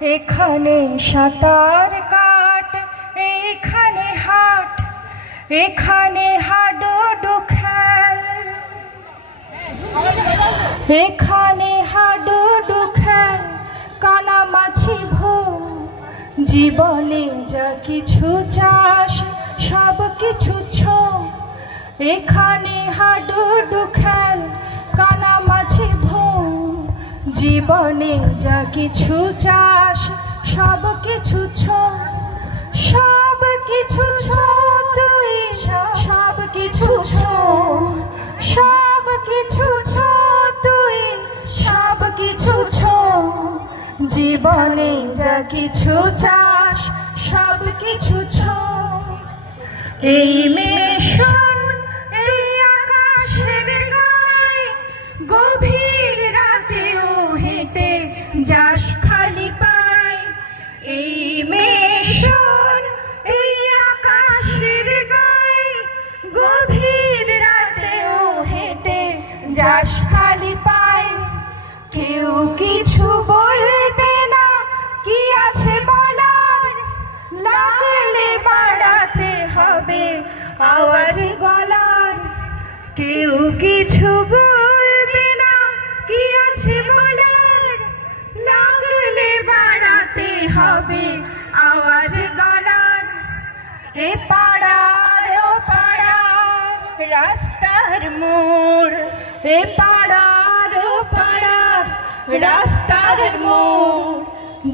এখানে সাঁতার কাট, এখানে হাট, এখানে হাডুডু খেল, এখানে হাডুডু খেল, কানামাছি ভো। জীবনে যা কিছু চাস সব কিছু ছো, এখানে হাডুডু খেল, কানামাছি ভো। জীবনে যা কিছু চাস সব কিছু ছো, সব কিছু ছো তুই, সব কিছু ছো, সব কিছু ছো তুই, সব কিছু ছো। জীবনে যা কিছু চাস সব কিছু ছো। এই মিশন এই আকাশের গায়ে, গভীর রাতেও হেঁটে যাস খালি পায়। এই মিশন এই আকাশের গায়ে, গভীর রাতেও হেঁটে যাস খালি পায়। কেউ কিছু বলবে না, কি আছে বলার, লাগলে বাড়াতে হবে আওয়াজ গলার। কেউ কিছু বলবে না, কি আছে বলার, লাগলে বাড়াতে হবে আওয়াজ গলার। এ পাড়ার ও পাড়ার রাস্তার মোড়, এ পাড়ার ও পাড়ার রাস্তার মোড়।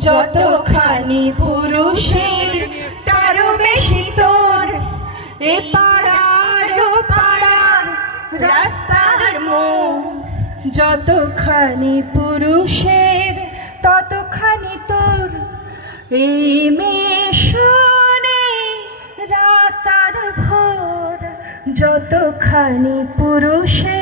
যতখানি পুরুষের তারও বেশি তোর, এ পাড়ার ও পাড়ার রাস্তার মোড়। যতখানি পুরুষের ততখানি তোর। এই মিশনে রাত আর ভোর, যতখানি পুরুষের